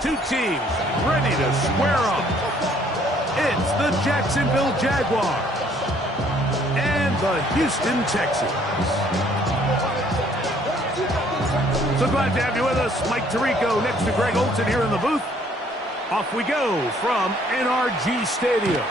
Two teams ready to square up. It's the Jacksonville Jaguars and the Houston Texans. So glad to have you with us. Mike Tirico next to Greg Olsen here in the booth. Off we go from NRG Stadium.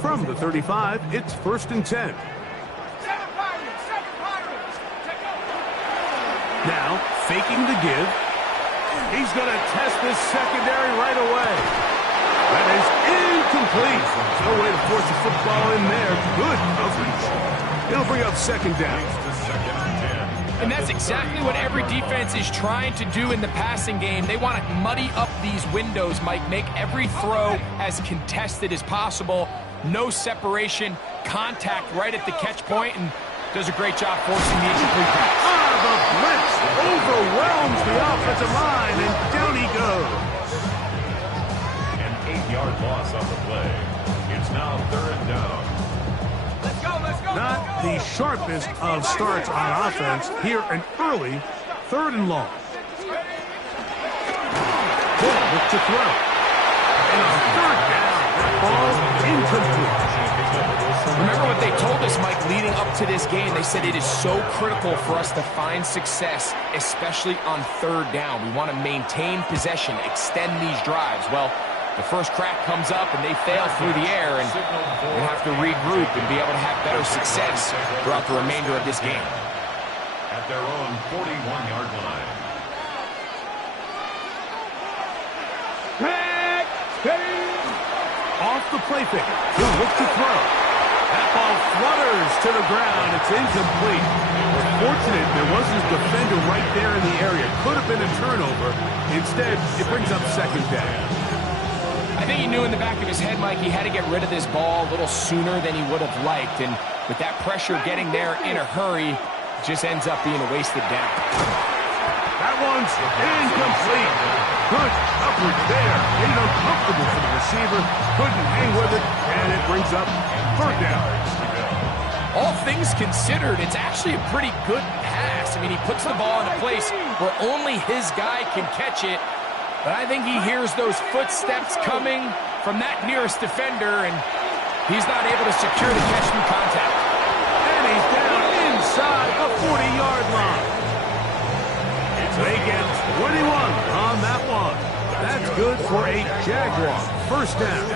From the 35, it's 1st and 10. Now, faking the give. He's going to test this secondary right away. That is incomplete. No way to force a football in there. Good coverage. It'll bring up 2nd down. And that's exactly what every defense is trying to do in the passing game. They want to muddy up these windows, Mike, make every throw as contested as possible. No separation, contact right at the catch point, and does a great job forcing the incomplete pass. The blitz overwhelms the offensive line, and down he goes. An 8-yard loss on the play. It's now 3rd down. Let's go. Not the sharpest of starts on offense. Here, an early 3rd and long. Ball look to throw. And on 3rd down, that ball incomplete. Remember what they told us, Mike, leading up to this game. They said it is so critical for us to find success, especially on 3rd down. We want to maintain possession, extend these drives. Well, the first crack comes up and they fail through the air, and we have to regroup and be able to have better success throughout the remainder of this game. At their own 41-yard line. Off the play pick. He'll look to throw. That ball flutters to the ground. It's incomplete. We're fortunate there was his defender right there in the area. Could have been a turnover. Instead, it brings up 2nd down. I think he knew in the back of his head, Mike, he had to get rid of this ball a little sooner than he would have liked. And with that pressure getting there in a hurry, it just ends up being a wasted down. That one's incomplete. Good coverage there. Made it uncomfortable for the receiver. Couldn't hang with it, and it brings up 3rd down. All things considered, it's actually a pretty good pass. I mean, he puts the ball in a place where only his guy can catch it. But I think he hears those footsteps coming from that nearest defender, and he's not able to secure the catch through contact. And he's down inside the 40-yard line. They get 21 on that one. That's good for a Jaguar 1st down.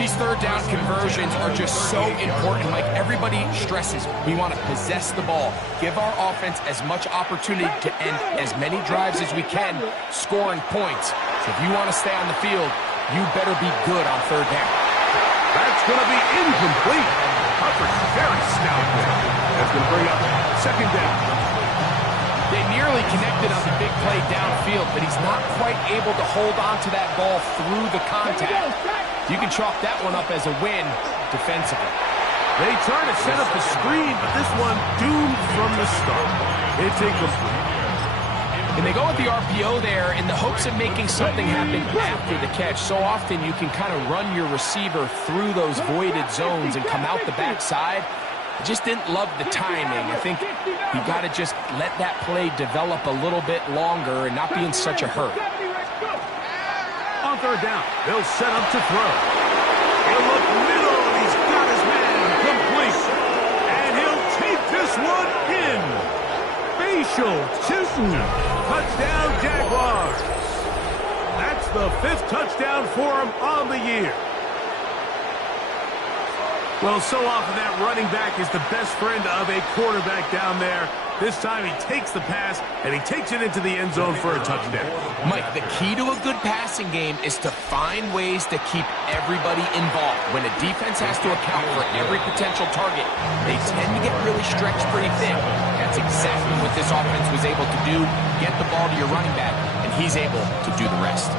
These 3rd down conversions are just so important. Like everybody stresses, we want to possess the ball, give our offense as much opportunity to end as many drives as we can, scoring points. So if you want to stay on the field, you better be good on 3rd down. That's going to be incomplete. Hubbard very stout there. That's going to bring up 2nd down. They nearly connected on the big play downfield, but he's not quite able to hold on to that ball through the contact. You can chalk that one up as a win defensively. They try to set up the screen, but this one doomed from the start. It's incomplete. And they go with the RPO there in the hopes of making something happen after the catch. So often you can kind of run your receiver through those voided zones and come out the backside. I just didn't love the timing. I think you got to just let that play develop a little bit longer and not be in such a hurry. On 3rd down, they'll set up to throw. He'll look middle, and he's got his man complete. And he'll take this one in. Facial Tutin. Touchdown, Jaguars. That's the 5th touchdown for him on the year. Well, so often that running back is the best friend of a quarterback down there. This time he takes the pass, and he takes it into the end zone for a touchdown. Mike, the key to a good passing game is to find ways to keep everybody involved. When a defense has to account for every potential target, they tend to get really stretched pretty thin. That's exactly what this offense was able to do. Get the ball to your running back, and he's able to do the rest.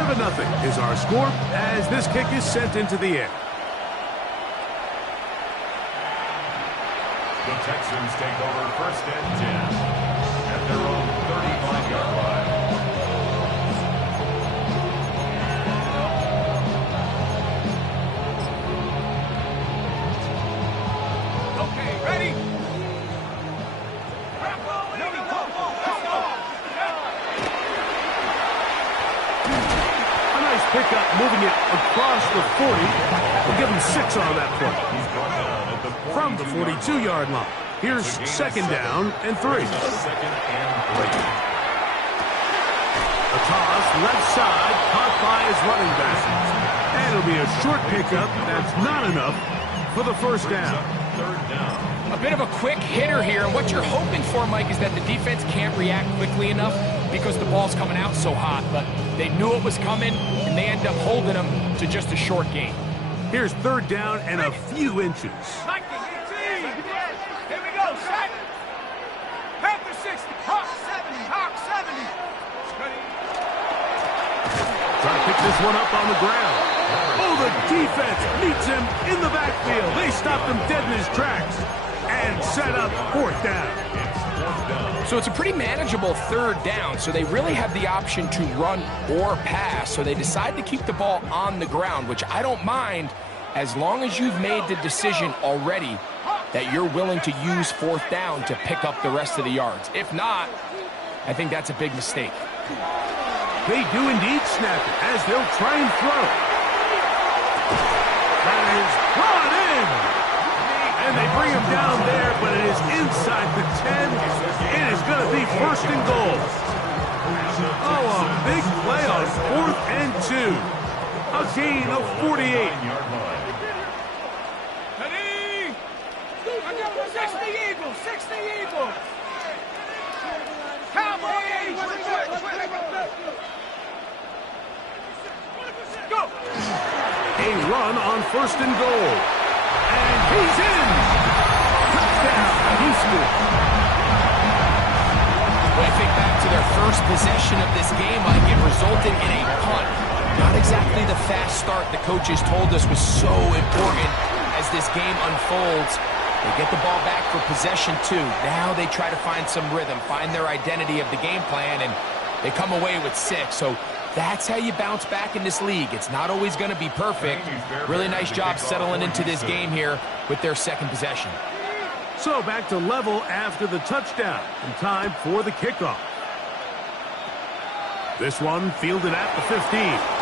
7-0 is our score as this kick is sent into the air. The Texans take over 1st and 10 at their own 35-yard line. Okay, ready? A nice pickup moving it across the 40. We'll give him 6 on that play. He's brought down at the From the 42-yard line. Here's 2nd down and 3. 2nd and 3. A toss, left side, caught by his running back. And it'll be a short pickup. That's not enough for the 1st down. 3rd down. A bit of a quick hitter here, and what you're hoping for, Mike, is that the defense can't react quickly enough because the ball's coming out so hot, but they knew it was coming, and they end up holding them to just a short gain. Here's 3rd down and a few inches. Here we go, set. Panther 60, Hawk 70, Hawk 70. Trying to pick this one up on the ground. Oh, the defense meets him in the backfield. They stopped him dead in his tracks and set up 4th down. So it's a pretty manageable 3rd down, so they really have the option to run or pass, so they decide to keep the ball on the ground, which I don't mind as long as you've made the decision already that you're willing to use 4th down to pick up the rest of the yards. If not, I think that's a big mistake. They do indeed snap it as they'll try and throw. That is brought in. And they bring him down there, but it is inside the 10. It is going to be 1st and goal. Oh, a big play on 4th and 2. A gain of 48. Ready? 60 Eagles, 60 Eagles. Cowboys. Go. A run on 1st and goal. And he's in. Touchdown, Houston. When I think back to their first possession of this game, Mike, it resulted in a punt. Not exactly the fast start the coaches told us was so important as this game unfolds. They get the ball back for possession 2. Now they try to find some rhythm, find their identity of the game plan, and they come away with 6. So that's how you bounce back in this league. It's not always going to be perfect. Really nice job settling into this game here with their 2nd possession. So back to level after the touchdown and time for the kickoff. This one fielded at the 15.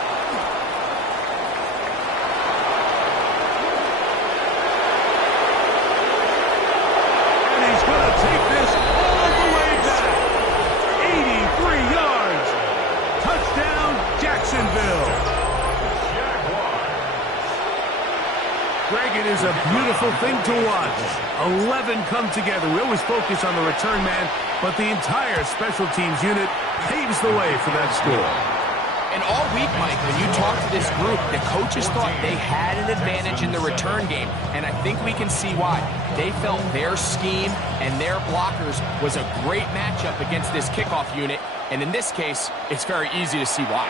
Greg, it is a beautiful thing to watch. 11 come together. We always focus on the return man, but the entire special teams unit paves the way for that score. And all week, Mike, when you talk to this group, the coaches thought they had an advantage in the return game, and I think we can see why. They felt their scheme and their blockers was a great matchup against this kickoff unit, and in this case, it's very easy to see why.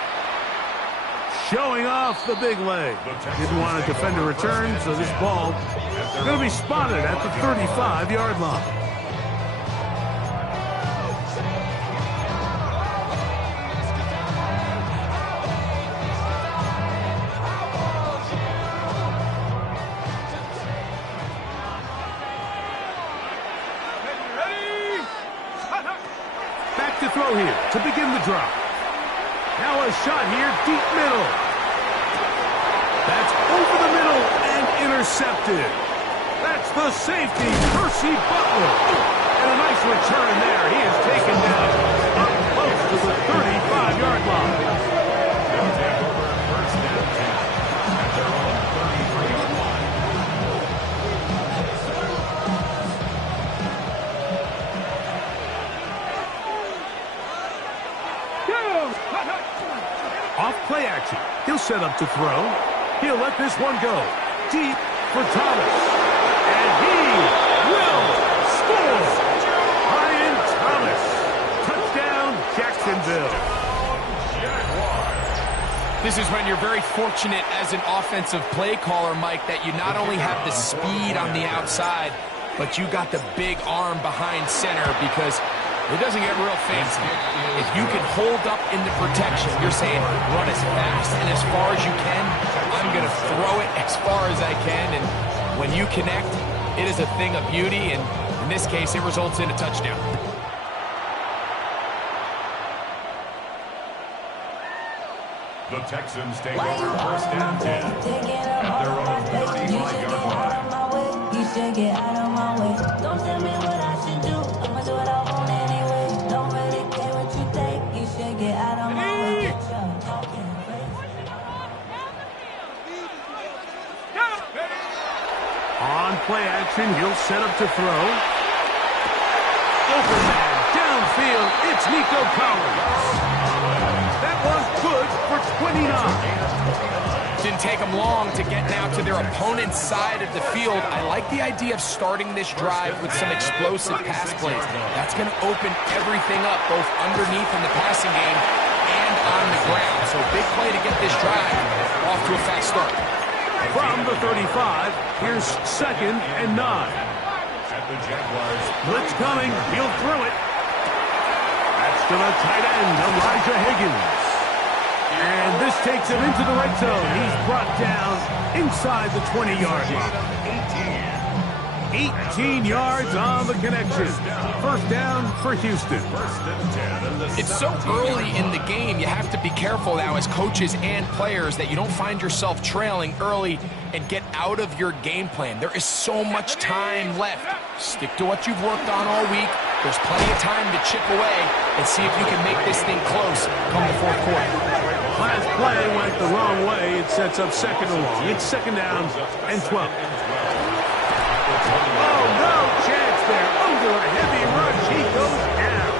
Showing off the big leg. Didn't want to defend a return, so this ball is going to be spotted at the 35-yard line. Back to throw here to begin the drive. Now a shot here, deep middle. That's over the middle and intercepted. That's the safety, Percy Butler. And a nice return there. He is taken down up close to the 35-yard line. They'll take over 1st and 10 at their own 33-yard line. Off play action. He'll set up to throw. He'll let this one go. Deep for Thomas. And he will score. Brian Thomas. Touchdown, Jacksonville. This is when you're very fortunate as an offensive play caller, Mike, that you not only have the speed on the outside, but you got the big arm behind center, because it doesn't get real fancy. If you can hold up in the protection, you're saying run as fast and as far as you can. I'm going to throw it as far as I can, and when you connect, it is a thing of beauty, and in this case, it results in a touchdown. The Texans take over first and 10 at their own 35-yard line. You should get out of my way. Don't tell me what I should do. I'ma do what I want anyway. Don't really care what you think. You should get out of my way. Get your talking crazy. On play action, he'll set up to throw. Open man, downfield, it's Nico Collins. That was good for 29. Didn't take them long to get now to their opponent's side of the field. I like the idea of starting this drive with some explosive pass plays. That's going to open everything up, both underneath in the passing game and on the ground. So big play to get this drive off to a fast start. From the 35, here's 2nd and 9. At the Jaguars. Blitz coming, he'll throw it. That's to the tight end, Elijah Higgins. And this takes him into the red zone. He's brought down inside the 20-yard line. 18 yards on the connection. First down for Houston. It's so early in the game, you have to be careful now as coaches and players that you don't find yourself trailing early and get out of your game plan. There is so much time left. Stick to what you've worked on all week. There's plenty of time to chip away and see if you can make this thing close come the fourth quarter. Last play went the wrong way. It sets up 2nd and long. It's 2nd down and 12. Oh, no chance there. Under a heavy rush, he goes down.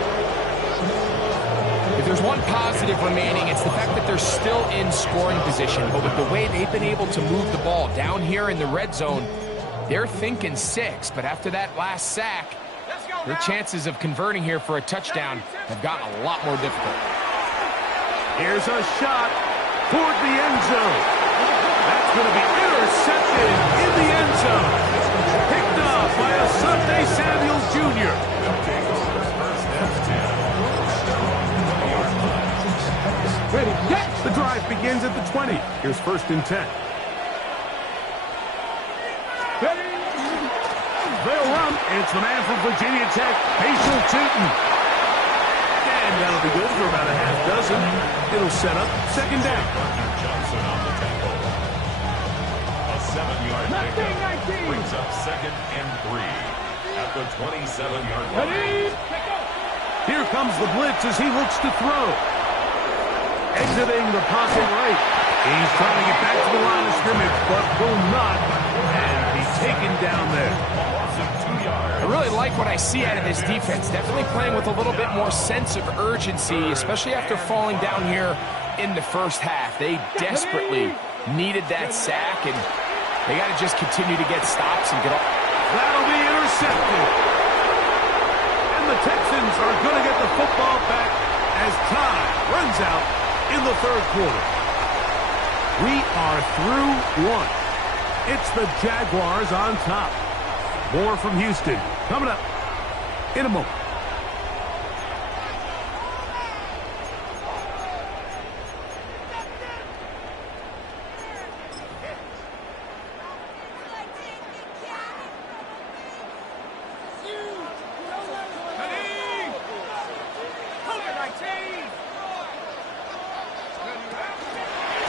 If there's one positive remaining, it's the fact that they're still in scoring position. But with the way they've been able to move the ball down here in the red zone, they're thinking 6. But after that last sack, their chances of converting here for a touchdown have gotten a lot more difficult. Here's a shot toward the end zone. That's going to be intercepted in the end zone. Picked up by Asante Samuel Jr. Ready, get! The drive begins at the 20. Here's 1st and 10. They'll run. It's the man from Virginia Tech, Patriot Tootin. And that'll be good for about a half dozen. It'll set up 2nd down. Johnson on the tempo. A 7-yard pickup brings up 2nd and 3 at the 27-yard line. Here comes the blitz as he looks to throw. Exiting the pocket right. He's trying to get back to the line of scrimmage, but will not. And he's taken down there. I really like what I see out of this defense. Definitely playing with a little bit more sense of urgency, especially after falling down here in the first half. They desperately needed that sack, and they got to just continue to get stops and get off. That'll be intercepted. And the Texans are going to get the football back as time runs out in the 3rd quarter. We are through 1. It's the Jaguars on top. More from Houston coming up in a moment.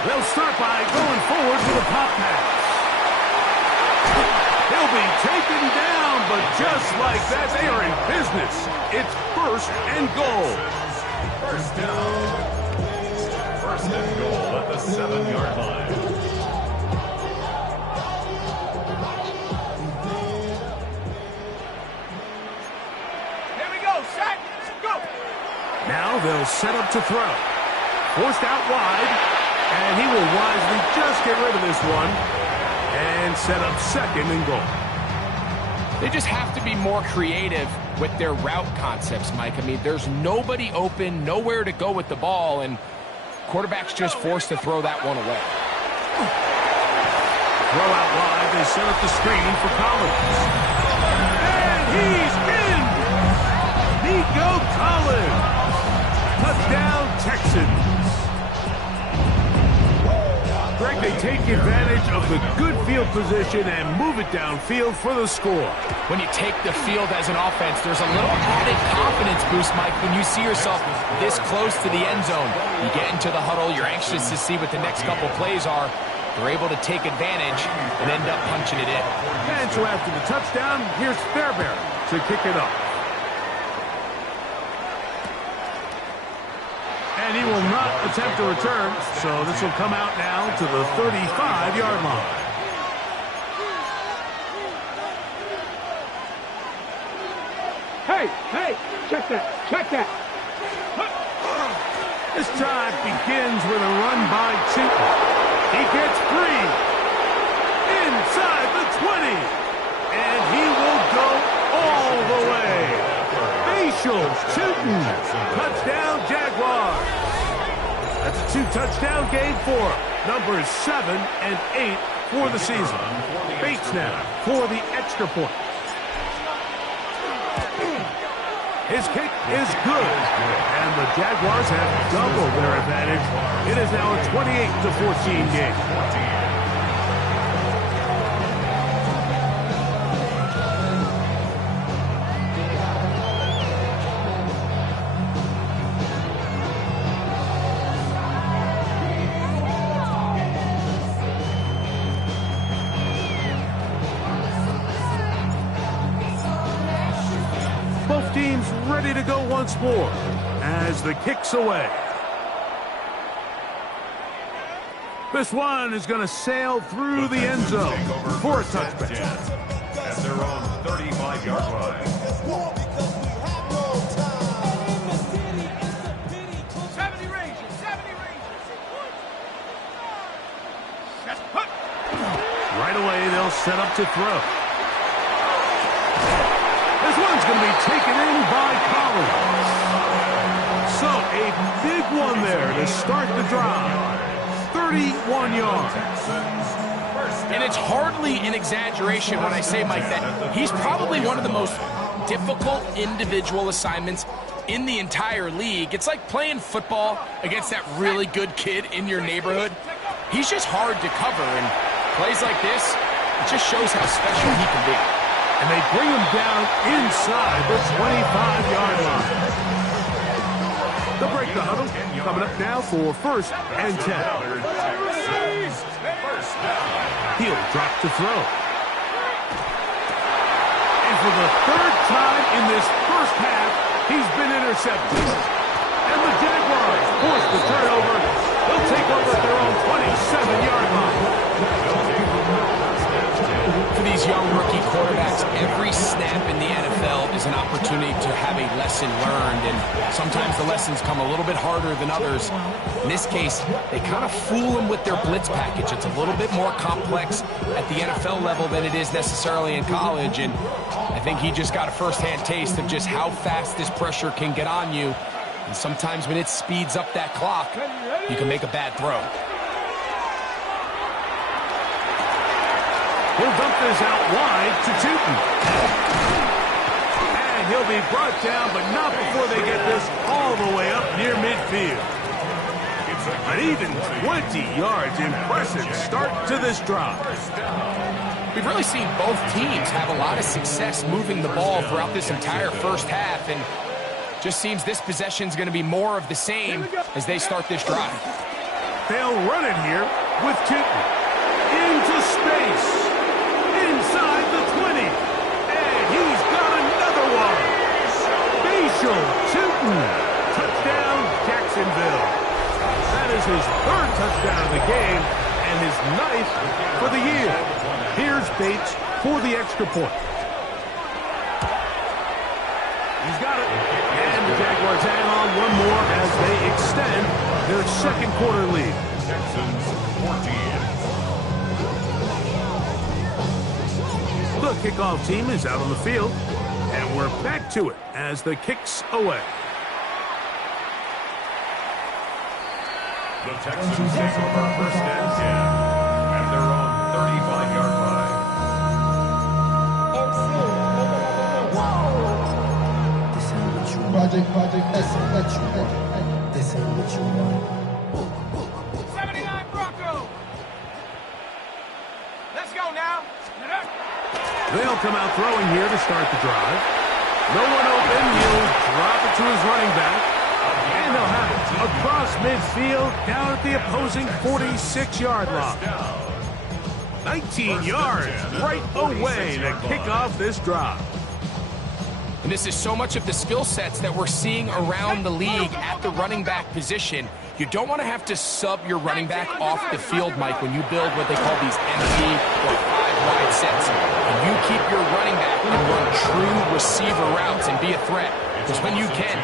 They'll start by going forward with a pop pass. He'll be taken down, but just like that, they are in business. It's 1st and goal. First down. 1st and goal at the 7-yard line. Here we go, set, go. Now they'll set up to throw. Forced out wide, and he will wisely just get rid of this one and set up 2nd and goal. They just have to be more creative with their route concepts, Mike. I mean, there's nobody open, nowhere to go with the ball, and Quarterback's just forced to throw that one away. Throw out wide. They set up the screen for Collins. And he's in! Nico Collins! Touchdown, Texans. Greg, they take advantage of the good field position and move it downfield for the score. When you take the field as an offense, there's a little added confidence boost, Mike, when you see yourself this close to the end zone. You get into the huddle, you're anxious to see what the next couple plays are. They're able to take advantage and end up punching it in. And so after the touchdown, here's Fairbairn to kick it off. And he will not attempt a return, so this will come out now to the 35-yard line. Hey, check that. This drive begins with a run by Tootin. He gets free inside the 20, and he will go all the way. Facial Tootin, touchdown Jaguars. That's a 2-touchdown game for numbers 7 and 8 for the season. Bates now for the extra point. His kick is good, and the Jaguars have doubled their advantage. It is now a 28-14 game. Both teams ready to go once more as the kick's away. This one is going to sail through the end zone for a touchback. At their own 35-yard line. 70 ranges. Right away, they'll set up to throw. This one's going to be taken in by Collins. So a big one there to start the drive. 31 yards. And it's hardly an exaggeration when I say, Mike, that he's probably one of the most difficult individual assignments in the entire league. It's like playing football against that really good kid in your neighborhood. He's just hard to cover, and plays like this, it just shows how special he can be. And they bring him down inside the 25-yard line. They'll break the huddle. Coming up now for 1st and 10. He'll drop to throw. And for the 3rd time in this first half, he's been intercepted. And the Jaguars force the turnover. They'll take over at their own 27-yard line. For these young rookie quarterbacks, every snap in the NFL is an opportunity to have a lesson learned, and sometimes the lessons come a little bit harder than others. In this case, they kind of fool them with their blitz package. It's a little bit more complex at the NFL level than it is necessarily in college, and I think he just got a first-hand taste of just how fast this pressure can get on you, and sometimes when it speeds up that clock, you can make a bad throw. He'll dump this out wide to Tootin. And he'll be brought down, but not before they get this all the way up near midfield. An even 20 yards. Impressive start to this drive. We've really seen both teams have a lot of success moving the ball throughout this entire first half, and just seems this possession's going to be more of the same as they start this drive. They'll run it here with Tootin. Into space. Inside the 20. And he's got another one. Facial Tootin. Touchdown, Jacksonville. That is his 3rd touchdown of the game and his 9th for the year. Here's Bates for the extra point. He's got it. And the Jaguars hang on one more as they extend their 2nd quarter lead. Texans 14. The kickoff team is out on the field, and we're back to it as the kick's away. The Texans take over first and 10 at their own 35-yard line. Project, this ain't what you want. This ain't what you want. 79 Bronco. Let's go now. They'll come out throwing here to start the drive. No one open. He'll drop it to his running back. And they'll have it across midfield down at the opposing 46-yard line. 19 yards right away to kick off this drive. And this is so much of the skill sets that we're seeing around the league at the running back position. You don't want to have to sub your running back off the field, Mike, when you build what they call these empty or 5-wide sets. And you keep your running back and run true receiver routes and be a threat. Because when you can,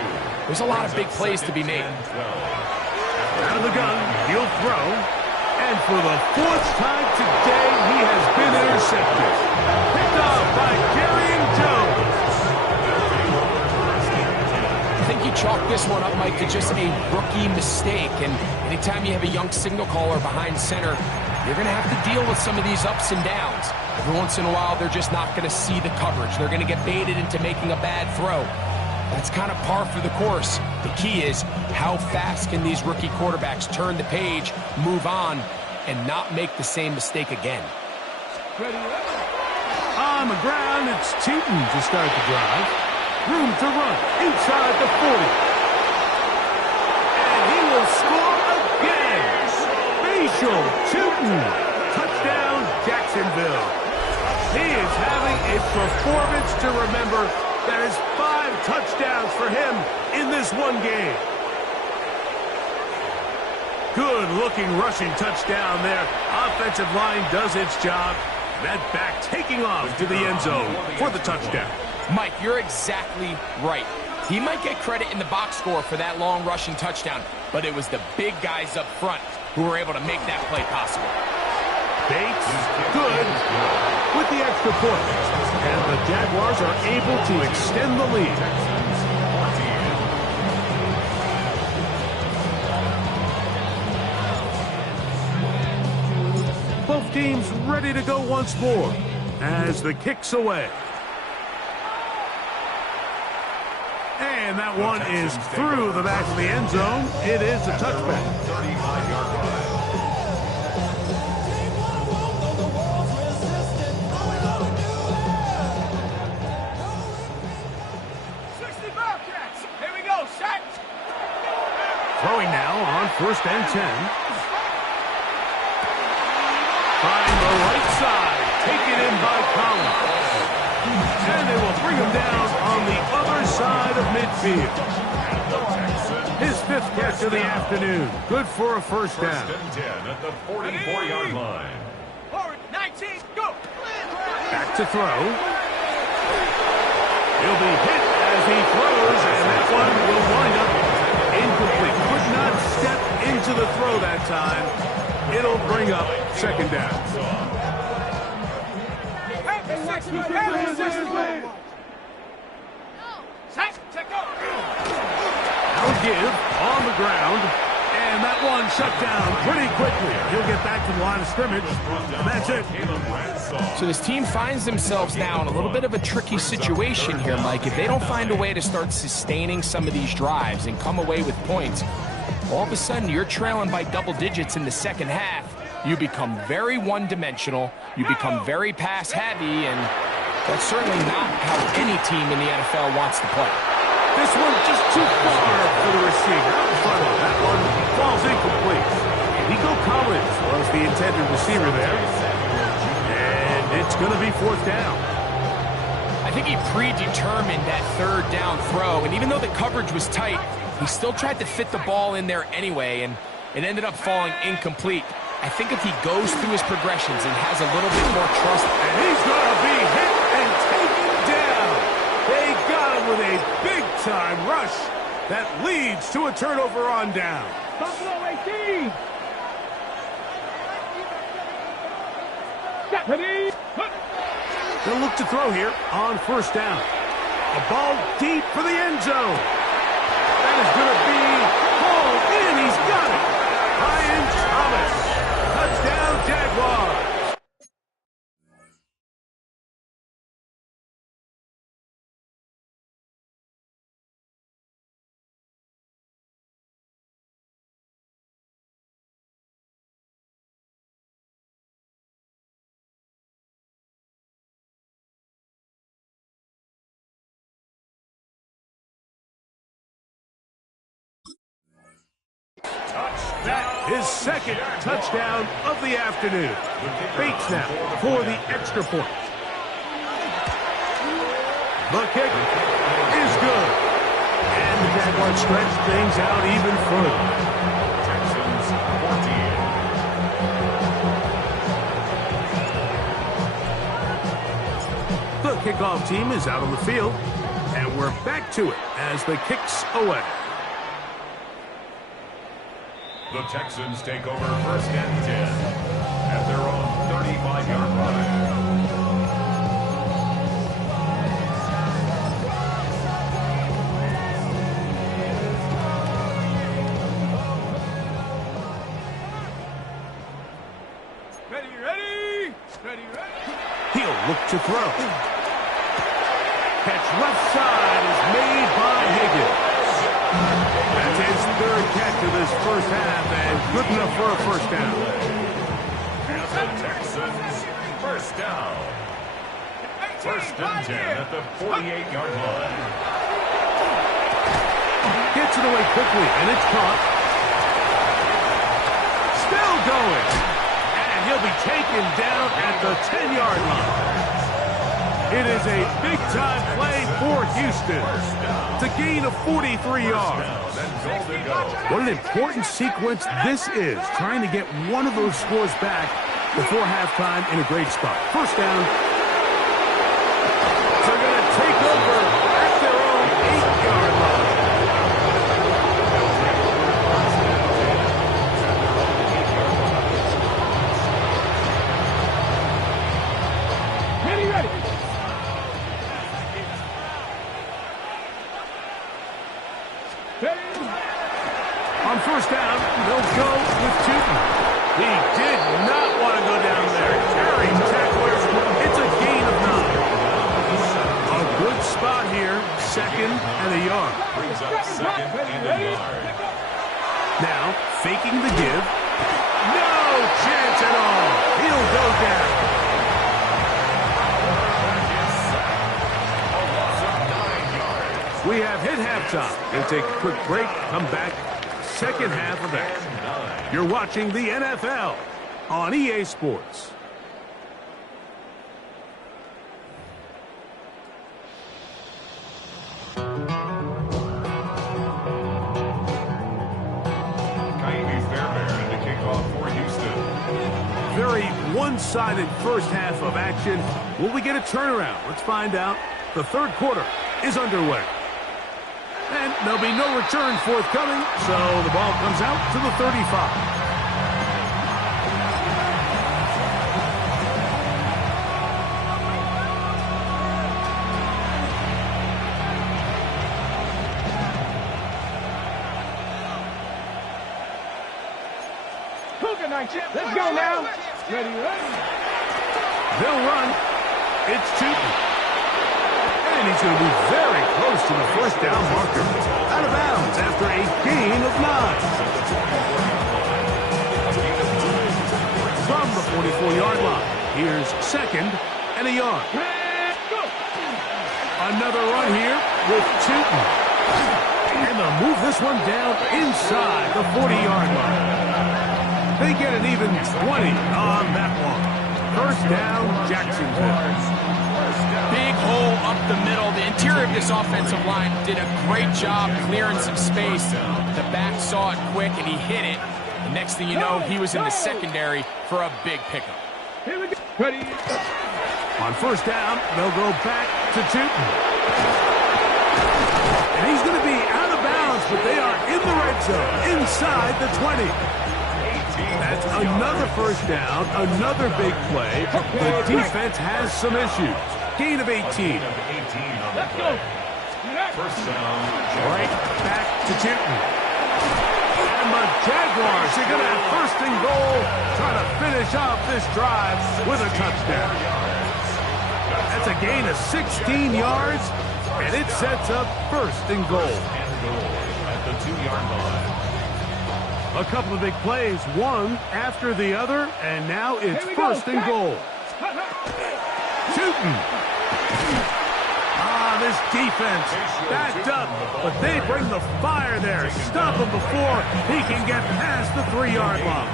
there's a lot of big plays to be made. Out of the gun, he'll throw. And for the 4th time today, he has been intercepted. Picked off by Darian Jones. I think you chalk this one up, Mike, to just a rookie mistake. And anytime you have a young signal caller behind center, you're going to have to deal with some of these ups and downs. Every once in a while, they're just not going to see the coverage. They're going to get baited into making a bad throw. That's kind of par for the course. The key is how fast can these rookie quarterbacks turn the page, move on, and not make the same mistake again. On the ground, it's Tootin to start the drive. Room to run inside the 40. And he will score again. Spatial Tootin. Touchdown, Jacksonville. He is having a performance to remember. That is 5 touchdowns for him in this one game. Good-looking rushing touchdown there. Offensive line does its job. That back taking off to the end zone for the touchdown. Mike, you're exactly right. He might get credit in the box score for that long rushing touchdown, but it was the big guys up front who were able to make that play possible. Bates, good, with the extra point. And the Jaguars are able to extend the lead. Both teams ready to go once more as the kick's away. And that one is through the back of the end zone. It is a touchback. 35-yard line. Throwing now on 1st and 10. Find the right side. Taken in by Collins. And they will bring him down on the other side of midfield. His 5th catch of the afternoon. Good for a first down. 1st and 10 at the 44-yard line. Forward, 19, go. Back to throw. He'll be hit as he throws, and that one will wind up incomplete. Could not step into the throw that time. It'll bring up 2nd down. Now give on the ground, and that one shut down pretty quickly. He'll get back to the line of scrimmage, and that's it. So this team finds themselves now in a little bit of a tricky situation here, Mike. If they don't find a way to start sustaining some of these drives and come away with points, all of a sudden you're trailing by double digits in the second half. You become very one-dimensional, you become very pass-heavy, and that's certainly not how any team in the NFL wants to play. This one just too far for the receiver. Out in front of him. That one falls incomplete. Nico Collins was the intended receiver there. And it's going to be 4th down. I think he predetermined that 3rd down throw, and even though the coverage was tight, he still tried to fit the ball in there anyway, and it ended up falling incomplete. I think if he goes through his progressions and has a little bit more trust... And he's going to be hit and taken down. They got him with a big-time rush that leads to a turnover on down. Buffalo 18. They'll look to throw here on 1st down. A ball deep for the end zone. That is going to be hauled in. He's got it. His second touchdown of the afternoon. Bates now for the extra point. The kick is good. And the Jaguars stretch things out even further. Texans 14. The kickoff team is out on the field. And we're back to it as the kick's away. The Texans take over 1st and 10 at their own 35-yard line. He'll look to throw. Catch left side is made by Higgins. That's his 3rd catch of this first half, and good enough for a first down. And the Texans, first down. 1st and 10 at the 48-yard line. Gets it away quickly, and it's caught. Still going. And he'll be taken down at the 10-yard line. It is a big-time play for Houston. It's a gain of 43 yards. What an important sequence this is, trying to get one of those scores back before halftime in a great spot. First down. They're going to take over at their own 8-yard line. On first down, they'll go with Tootin. He did not want to go down there. Carrying tacklers. It's a gain of 9. A good spot here. 2nd and a yard. Brings up 2nd and a yard. Now, faking the give. No chance at all. He'll go down. A loss of 9 yards. We have hit halftime. We'll take a quick break. Come back. Second half of action. You're watching the NFL on EA Sports. Ka'imi Fairbairn to kick off for Houston. Very one-sided first half of action. Will we get a turnaround? Let's find out. The 3rd quarter is underway. And there'll be no return forthcoming, so the ball comes out to the 35. Let's go now. Ready. They'll run. It's Tootin. And he's going to be very close to the first down marker. Out of bounds after a gain of 9. From the 44-yard line, here's 2nd and a yard. Another run here with Tootin. And they'll move this one down inside the 40-yard line. They get an even 20 on that one. First down, Jacksonville. Big hole up the middle. The interior of this offensive line did a great job clearing some space. The back saw it quick, and he hit it. The next thing you know, he was in the secondary for a big pickup. Here we go. Ready. On first down, they'll go back to Tootin. And he's going to be out of bounds, but they are in the red zone, inside the 20. That's another first down, another big play. The defense has some issues. Gain of 18. Let's go. First down. Right back to Tootin. And the Jaguars are going to have first and goal, trying to finish off this drive with a touchdown. That's a gain of 16 yards, and it sets up first and goal. At the 2-yard line. A couple of big plays, one after the other, and now it's first and goal. Tootin. this defense. Backed up, but they bring the fire there. Stop him before he can get past the 3-yard line.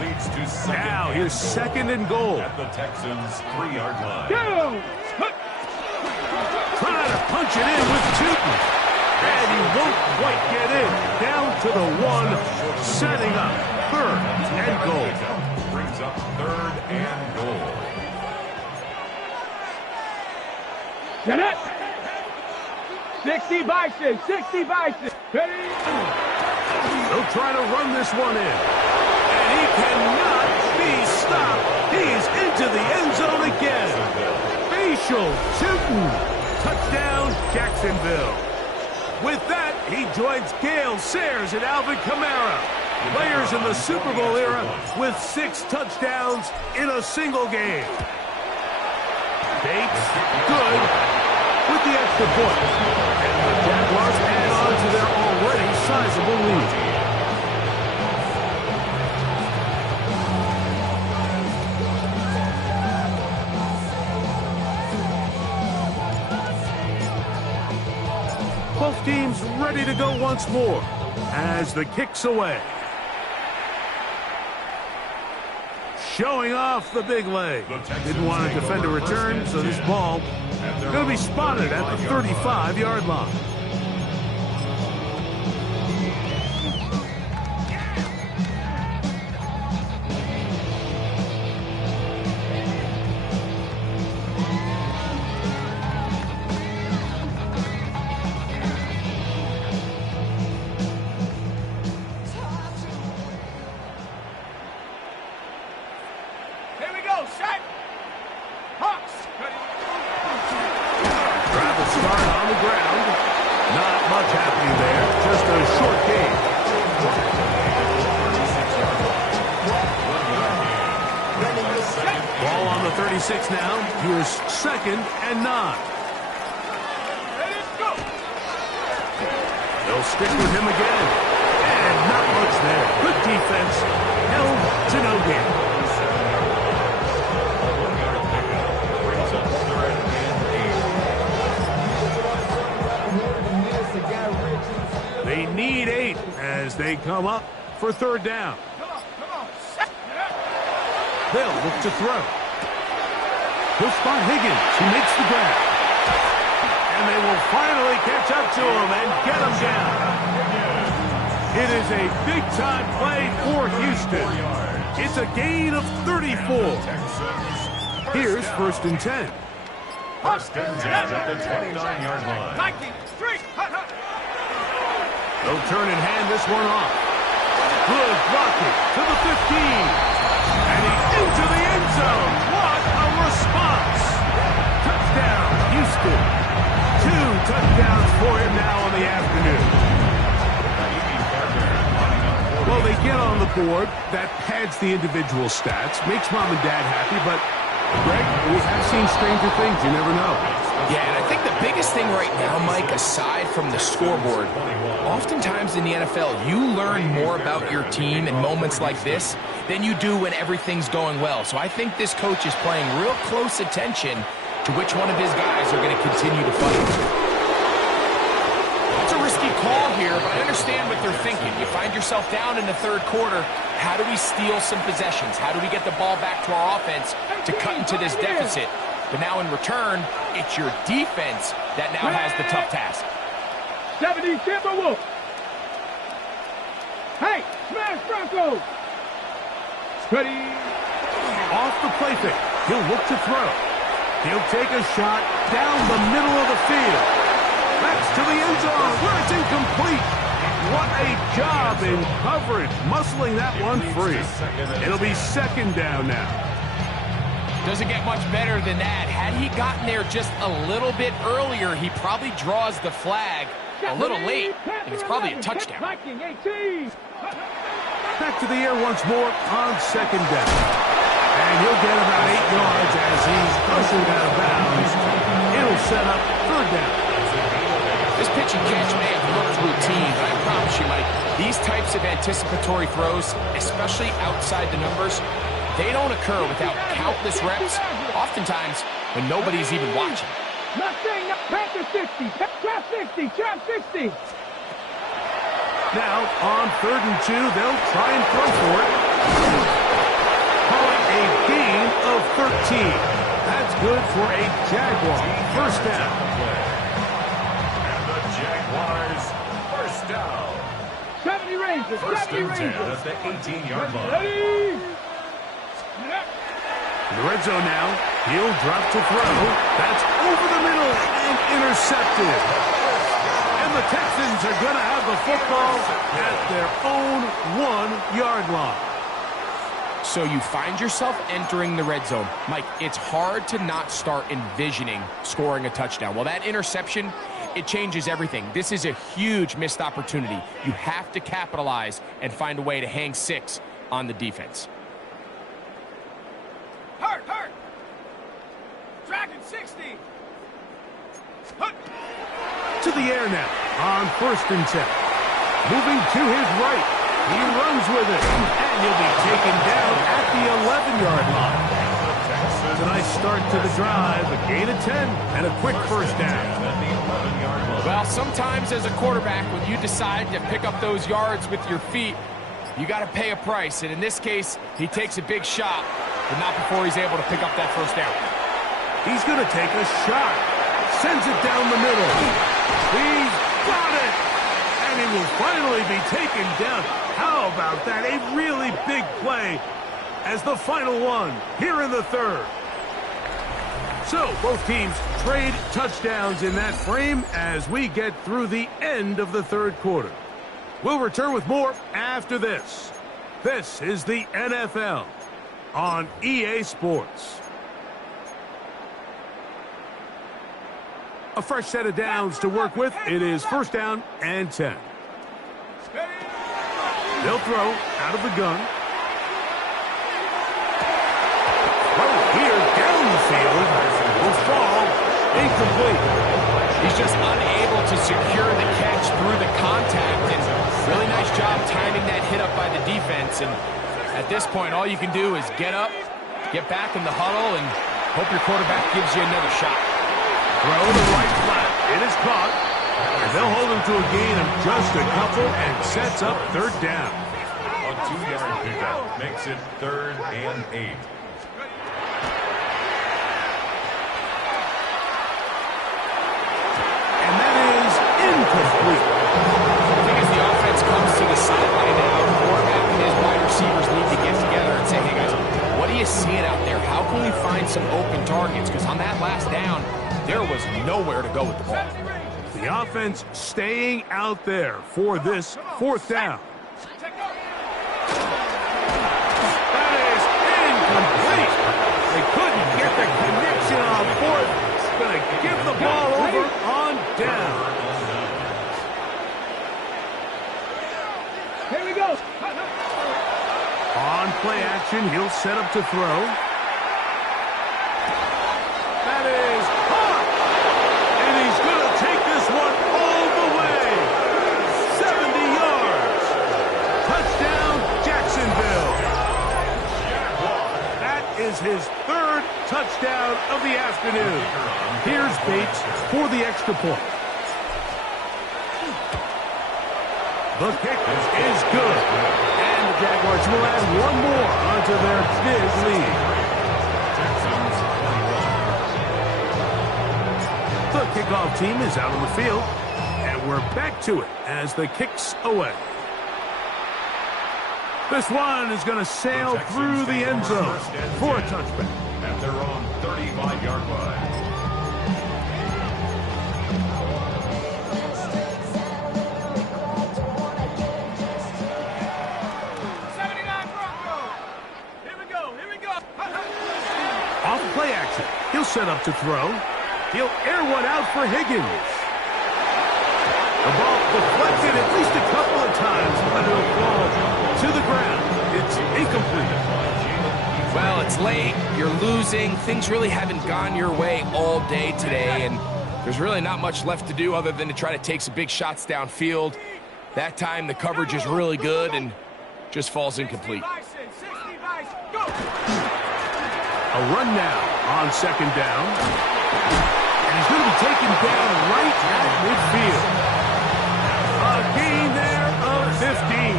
Leads to second. Now here's second and goal. At the Texans' 3-yard line. Trying to punch it in with Tootin. And he won't quite get in. Down to the 1, setting up third and goal. Brings up third and goal. Get it! 60 Bison, 60 Bison. Ready? They'll try to run this one in. And he cannot be stopped. He's into the end zone again. Facial Tootin. Touchdown, Jacksonville. With that, he joins Gale Sayers and Alvin Kamara, players in the Super Bowl era with 6 touchdowns in a single game. Bates, good, with the extra point. And the Jaguars add on to their already sizable lead. Both teams ready to go once more as the kick's away. Showing off the big leg. Didn't want to defend a return, so this ball going to be spotted at the 35-yard line. Ball on the 36 now. Here's second and 9. They'll stick with him again. And not much there. Good defense. Held to no gain. They need 8 as they come up for third down. They'll look to throw. He'll spot Higgins, who makes the grab. And they will finally catch up to him and get him down. It is a big-time play for Houston. It's a gain of 34. Here's first and 10. First and 10 at the 29-yard line. They'll turn and hand this one off. Good blocking to the 15. And he's into the end zone. What a response. Touchdown, Houston. 2 touchdowns for him now on the afternoon. Well, they get on the board. That pads the individual stats. Makes mom and dad happy, but Greg, we have seen stranger things. You never know. Yeah, and I think the biggest thing right now, Mike, aside from the scoreboard, oftentimes in the NFL, you learn more about your team in moments like this than you do when everything's going well. So I think this coach is paying real close attention to which one of his guys are going to continue to fight. It's a risky call here, but I understand what they're thinking. You find yourself down in the third quarter. How do we steal some possessions? How do we get the ball back to our offense to cut into this deficit? But now in return, it's your defense that now has the tough task. 70 Timberwolves. Hey, smash Broncos. Ready. Off the play fake. He'll look to throw. He'll take a shot down the middle of the field. That's to the end zone where it's incomplete. What a job in coverage, muscling that one free. It'll be second down now. Doesn't get much better than that. Had he gotten there just a little bit earlier, he probably draws the flag a little late, and it's probably a touchdown. Back to the air once more on second down. And he'll get about 8 yards as he's ushered out of bounds. It'll set up third down. This pitch and catch may have looked routine, but I promise you, Mike, these types of anticipatory throws, especially outside the numbers, they don't occur without countless reps, oftentimes when nobody's even watching. Nothing. Panther 60. Trap 60. Trap 60. Now, on 3rd and 2, they'll try and throw for it. Calling a gain of 13. That's good for a Jaguar first down. And the Jaguars first down. 70 Rangers. First 70 and 10 Rangers. at the 18-yard line. Ready. In the red zone now, he'll drop to throw. That's over the middle and intercepted. And the Texans are going to have the football at their own 1-yard line. So you find yourself entering the red zone. Mike, it's hard to not start envisioning scoring a touchdown. Well, that interception, it changes everything. This is a huge missed opportunity. You have to capitalize and find a way to hang 6 on the defense. Hurt. Dragon 60. Hut. To the air now on 1st and 10. Moving to his right. He runs with it. And he'll be taken down at the 11-yard line. It's a nice start to the drive. A gain of 10 and a quick first down. Well, sometimes as a quarterback, when you decide to pick up those yards with your feet, you got to pay a price. And in this case, he takes a big shot, but not before he's able to pick up that first down. He's going to take a shot. Sends it down the middle. He's got it. And he will finally be taken down. How about that? A really big play as the final one here in the 3rd. So both teams trade touchdowns in that frame as we get through the end of the 3rd quarter. We'll return with more after this. This is the NFL on EA Sports. A fresh set of downs to work with. It is 1st down and 10. They'll throw out of the gun. Here down the field will fall incomplete. He's just unable to secure the catch through the contact, and really nice job timing that hit up by the defense. And at this point, all you can do is get up, get back in the huddle, and hope your quarterback gives you another shot. Throw to right flat. It is caught. And they'll hold him to a gain of just a couple and sets up 3rd down. A 2-yard pickup makes it 3rd and 8. And that is incomplete. I think as the offense comes to the sideline now, the quarterback and his wide receivers need to get together and say, hey guys, what are you seeing out there? How can we find some open targets? Because on that last down, there was nowhere to go with the ball. The offense staying out there for this 4th down. That is incomplete. They couldn't get the connection on 4th. Going to give the ball over on down. Here we go. On play action, he'll set up to throw. That is hot. And he's going to take this one all the way. 70 yards. Touchdown, Jacksonville. That is his 3rd touchdown of the afternoon. Here's Bates for the extra point. The kick is good. And the Jaguars will add one more onto their big lead. The kickoff team is out on the field. And we're back to it as the kick's away. This one is going to sail through the end zone for a touchback. At their own 35-yard line. Off play action. He'll set up to throw. He'll air one out for Higgins. The ball deflected at least a couple of times, but it'll fall to the ground. It's incomplete. Well, it's late. You're losing. Things really haven't gone your way all day today, and there's really not much left to do other than to try to take some big shots downfield. That time, the coverage is really good and just falls incomplete. A run now on 2nd down. And he's going to be taken down right at midfield. A gain there of 15.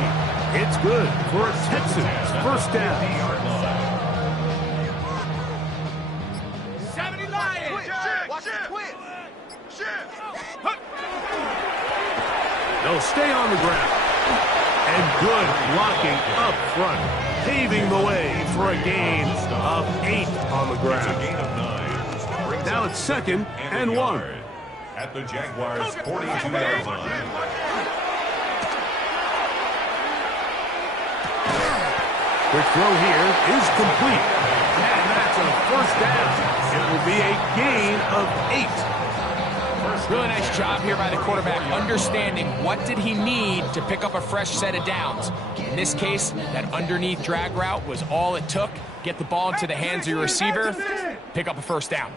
It's good for a Texans first down. 70 Lions. Watch it. They'll stay on the ground. And good blocking up front, paving the way for a gain of 8 on the It's a ground. gain of 9. Brings Now up it's second and a 1. yard. At the Jaguars' 42-yard line. Quick throw here is complete. And that's a first down. It will be a gain of 8. Really nice job here by the quarterback, understanding what did he need to pick up a fresh set of downs. In this case, that underneath drag route was all it took. Get the ball into the hands of your receiver, pick up a first down.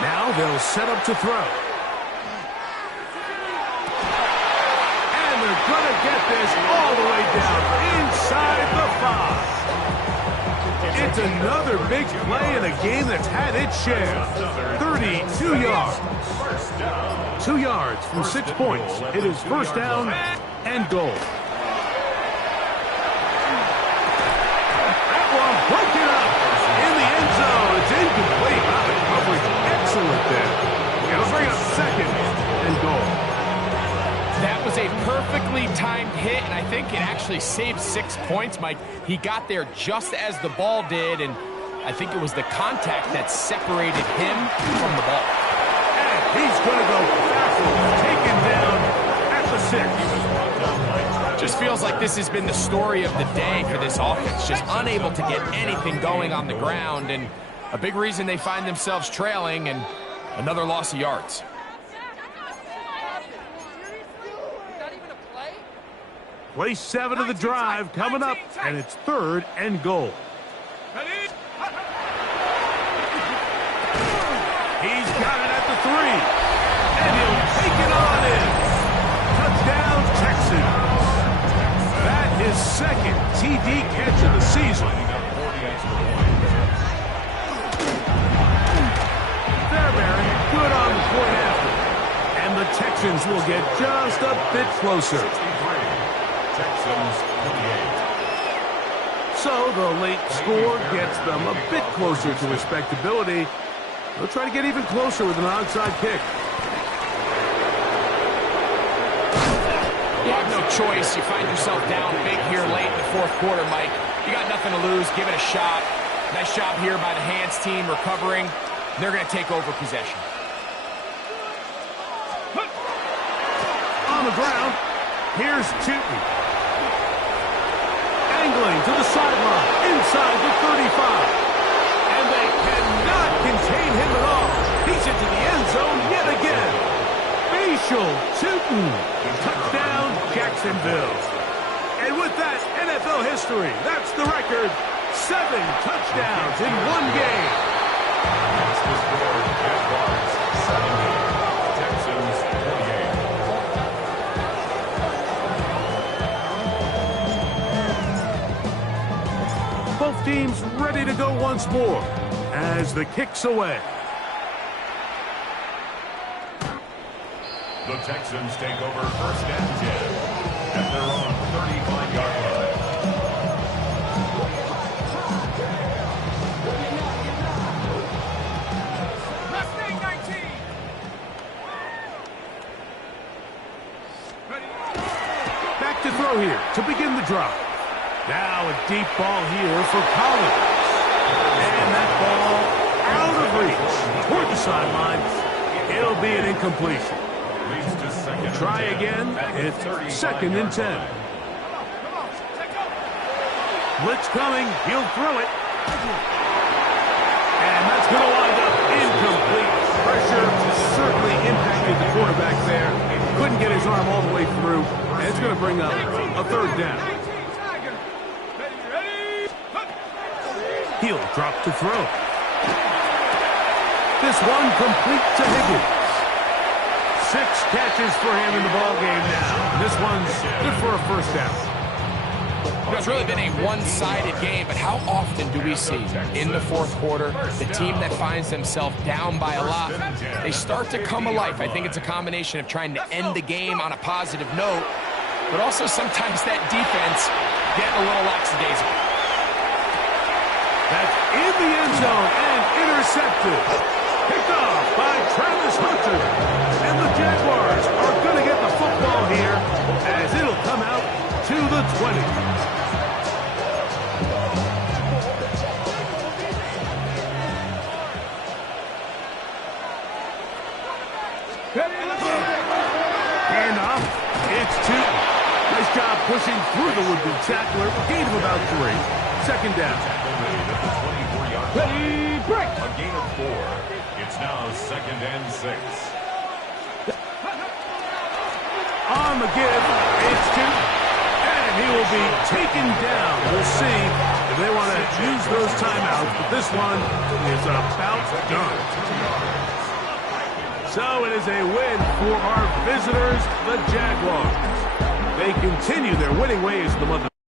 Now they'll set up to throw. And they're going to get this all the way down inside the 5. It's another big play in a game that's had its share. 32 yards. 2 yards from 6 points. It is first down and goal. That one broken up in the end zone. It's incomplete. Wow, the coverage excellent there. It'll bring up second and goal. That was a perfectly timed hit, and I think it actually saved 6 points, Mike. He got there just as the ball did, and I think it was the contact that separated him from the ball. And he's going to go backwards, taken down at the 6. Just feels like this has been the story of the day for this offense. Just unable to get anything going on the ground, and a big reason they find themselves trailing, and another loss of yards. Play 7 of the drive coming up, and it's third and goal. He's got it at the 3, and he'll take it on in. Touchdown, Texans. That is second TD catch of the season. Fairbairn good on the point after, and the Texans will get just a bit closer. Texans 28. So the late score gets them a bit closer to respectability. They'll try to get even closer with an onside kick. You have no choice. You find yourself down big here late in the fourth quarter, Mike. You got nothing to lose. Give it a shot. Nice job here by the hands team recovering. They're going to take over possession. On the ground, here's Tootin. Angling to the sideline, inside the 35. And they cannot contain him at all. He's into the end zone yet again. Facial Tootin. Touchdown, Jacksonville. And with that, NFL history, that's the record. 7 touchdowns in one game. That's the score. Jaguars 70. Texans 28. Both teams ready to go once more as the kick's away. The Texans take over first and 10 at their own 35-yard line. Mustang 19. Back to throw here to begin the drive. Now a deep ball here for Collins. And that ball out of reach toward the sideline. It'll be an incompletion. Leads to second. Try again. It's second and 10. Blitz coming. He'll throw it. And that's going to wind up incomplete. Pressure certainly impacted the quarterback there. Couldn't get his arm all the way through. And it's going to bring up a third down. He'll drop to throw. This one complete to Higgins. 6 catches for him in the ballgame now. This one's good for a first down. It's really been a one-sided game, but how often do we see in the fourth quarter the team that finds themselves down by a lot, they start to come alive. I think it's a combination of trying to end the game on a positive note, but also sometimes that defense getting a little lackadaisical. That's in the end zone and intercepted. Picked off by Travis Hunter. And the Jaguars are going to get the football here as it'll come out to the 20. Handoff. It's two. Nice job pushing through the would-be tackler. Gain of about 3. Second down. Ready, break. A gain of 4. It's now 2nd and 6. On the give, it's 2. And he will be taken down. We'll see if they want to use those timeouts, but this one is about done. So it is a win for our visitors, the Jaguars. They continue their winning ways in the month of